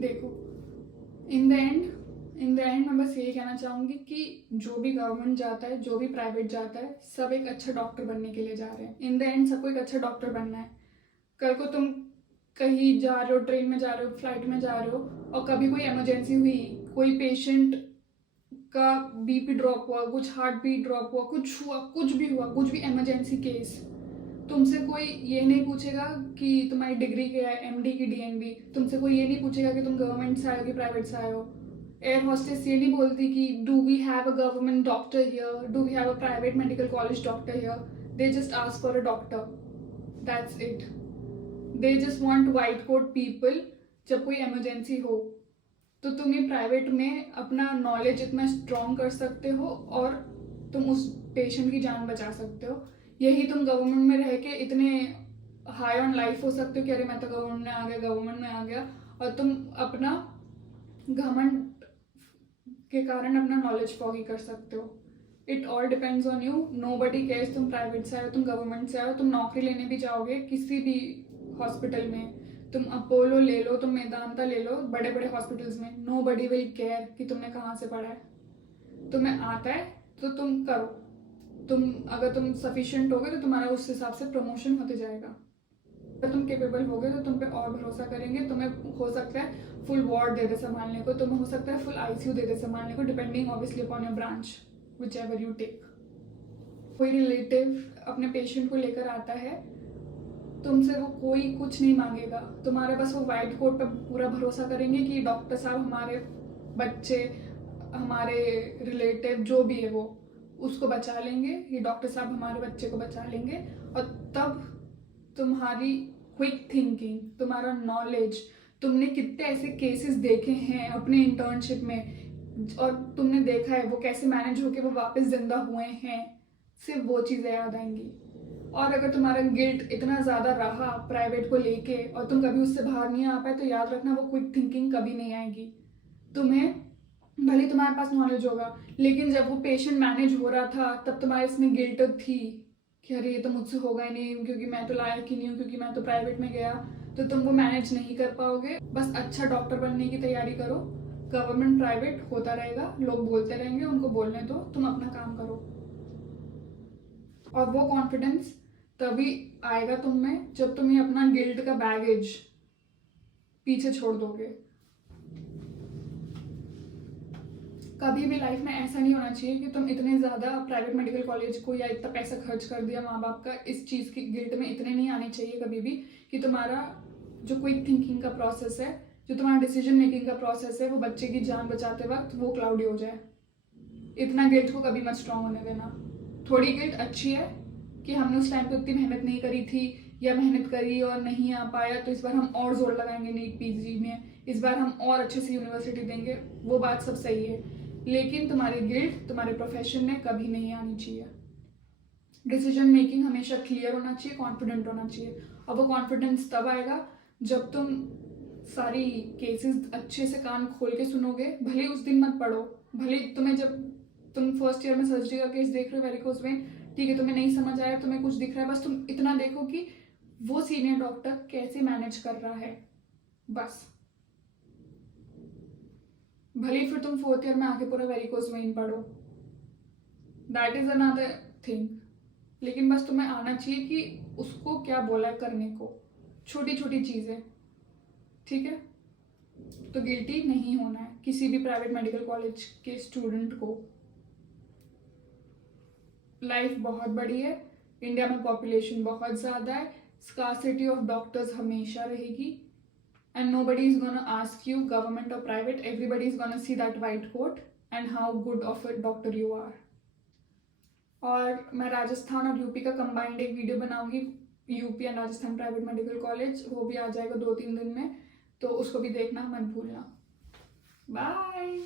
देखो, in the end मैं बस यही कहना चाहूँगी कि जो भी गवर्नमेंट जाता है, जो भी प्राइवेट जाता है, सब एक अच्छा डॉक्टर बनने के लिए जा रहे हैं। इन द एंड सबको एक अच्छा डॉक्टर बनना है। कल को तुम कहीं जा रहे हो, ट्रेन में जा रहे हो, फ्लाइट में जा रहे हो, और कभी कोई इमरजेंसी हुई, कोई पेशेंट का बीपी ड्रॉप हुआ, कुछ हार्ट बीट ड्रॉप हुआ, कुछ हुआ, कुछ भी हुआ, कुछ भी इमरजेंसी केस, तुमसे कोई ये नहीं पूछेगा कि तुम्हारी डिग्री क्या है, एमडी की डीएनबी। तुमसे कोई ये नहीं पूछेगा कि तुम गवर्नमेंट से आए हो कि प्राइवेट से आए हो। एयर हॉस्टेस ये नहीं बोलती कि do we have a government doctor here, do we have a private medical college doctor here. They just ask for a doctor, that's it. They just want white coat people. जब कोई emergency हो तो तुम ये private में अपना knowledge इतना strong कर सकते हो और तुम उस पेशेंट की जान बचा सकते हो। यही तुम गवर्नमेंट में रह के इतने हाई ऑन लाइफ हो सकते हो कि अरे मैं तो गवर्नमेंट में आ गया, गवर्नमेंट में आ गया, और तुम अपना घमंड के कारण अपना नॉलेज फॉगी कर सकते हो। It all depends on you. Nobody cares तुम प्राइवेट से आए हो, तुम गवर्नमेंट से आए हो। तुम नौकरी लेने भी जाओगे किसी भी हॉस्पिटल में, तुम अपोलो ले लो, तुम मेदांता ले लो, बड़े बड़े हॉस्पिटल्स में, नो बडी विल केयर कि तुमने कहाँ से पढ़ा है। तुम्हें आता है तो तुम करो। अगर तुम सफिशिएंट होगे तो तुम्हारा उस हिसाब से प्रमोशन होते जाएगा। अगर तुम केपेबल होगे तो तुम पे और भरोसा करेंगे। तुम्हें हो सकता है फुल वार्ड दे दे संभालने को, तुम्हें हो सकता है फुल आईसीयू दे दे संभालने को, depending obviously upon your branch, whichever you take. कोई रिलेटिव अपने पेशेंट को लेकर आता है, तुमसे वो कोई कुछ नहीं मांगेगा। तुम्हारे बस वो वाइट कोट पर पूरा भरोसा करेंगे कि डॉक्टर साहब हमारे बच्चे, हमारे रिलेटिव जो भी है वो उसको बचा लेंगे, ये डॉक्टर साहब हमारे बच्चे को बचा लेंगे। और तब तुम्हारी क्विक थिंकिंग, तुम्हारा नॉलेज, तुमने कितने ऐसे केसेस देखे हैं अपने इंटर्नशिप में और तुमने देखा है वो कैसे मैनेज होके वो वापस जिंदा हुए हैं, सिर्फ वो चीज़ें याद आएंगी। और अगर तुम्हारा गिल्ट इतना ज़्यादा रहा प्राइवेट को लेके और तुम कभी उससे बाहर नहीं आ पाए, तो याद रखना वो क्विक थिंकिंग कभी नहीं आएगी। तुम्हें भले तुम्हारे पास नॉलेज होगा, लेकिन जब वो पेशेंट मैनेज हो रहा था तब तुम्हारे इसमें गिल्ट थी कि अरे ये तो मुझसे होगा ही नहीं, क्योंकि मैं तो लायक ही नहीं हूँ, क्योंकि मैं तो प्राइवेट में गया, तो तुम वो मैनेज नहीं कर पाओगे। बस अच्छा डॉक्टर बनने की तैयारी करो। गवर्नमेंट प्राइवेट होता रहेगा, लोग बोलते रहेंगे, उनको बोलने दो, तुम अपना काम करो। और वो कॉन्फिडेंस तभी आएगा तुम में जब तुम ये अपना गिल्ट का बैगेज पीछे छोड़ दोगे। कभी भी लाइफ में ऐसा नहीं होना चाहिए कि तुम इतने ज़्यादा प्राइवेट मेडिकल कॉलेज को या इतना पैसा खर्च कर दिया माँ बाप का, इस चीज़ की गिल्ट में इतने नहीं आने चाहिए कभी भी कि तुम्हारा जो क्विक थिंकिंग का प्रोसेस है, जो तुम्हारा डिसीजन मेकिंग का प्रोसेस है, वो बच्चे की जान बचाते वक्त वो क्लाउडी हो जाए। इतना गिल्ट को कभी मत स्ट्रॉन्ग होने देना। थोड़ी गिल्ट अच्छी है कि हमने उस टाइम पे उतनी मेहनत नहीं करी थी, या मेहनत करी और नहीं आ पाया, तो इस बार हम और जोर लगाएंगे नीट पीजी में, इस बार हम और अच्छे से यूनिवर्सिटी देंगे, वो बात सब सही है। लेकिन तुम्हारी गिल्ट तुम्हारे प्रोफेशन में कभी नहीं आनी चाहिए। डिसीजन मेकिंग हमेशा क्लियर होना चाहिए, कॉन्फिडेंट होना चाहिए। और वो कॉन्फिडेंस तब आएगा जब तुम सारी केसेस अच्छे से कान खोल के सुनोगे। भले उस दिन मत पढ़ो, भले तुम्हें, जब तुम फर्स्ट ईयर में सर्जरी का केस देख रहे हो, वेरिकोज वेन, ठीक है, तुम्हें नहीं समझ आया, तुम्हें कुछ दिख रहा है, बस तुम इतना देखो कि वो सीनियर डॉक्टर कैसे मैनेज कर रहा है, बस। भले फिर तुम फोर्थ ईयर में आके पूरा वेरिकोज वेन पढ़ो, दैट इज अनदर थिंग। लेकिन बस तुम्हें आना चाहिए कि उसको क्या बोला है करने को, छोटी छोटी चीजें, ठीक है। तो गिल्टी नहीं होना है किसी भी प्राइवेट मेडिकल कॉलेज के स्टूडेंट को। लाइफ बहुत बड़ी है, इंडिया में पॉपुलेशन बहुत ज़्यादा है, स्कार्सिटी ऑफ डॉक्टर्स हमेशा रहेगी, and nobody is gonna ask you government or private, everybody is gonna see that white coat and how good of a doctor you are। और मैं राजस्थान और यूपी का कंबाइंड एक वीडियो बनाऊंगी, UP and Rajasthan private medical college, वो भी आ जाएगा 2-3 दिन में, तो उसको भी देखना मत भूलना। बाय।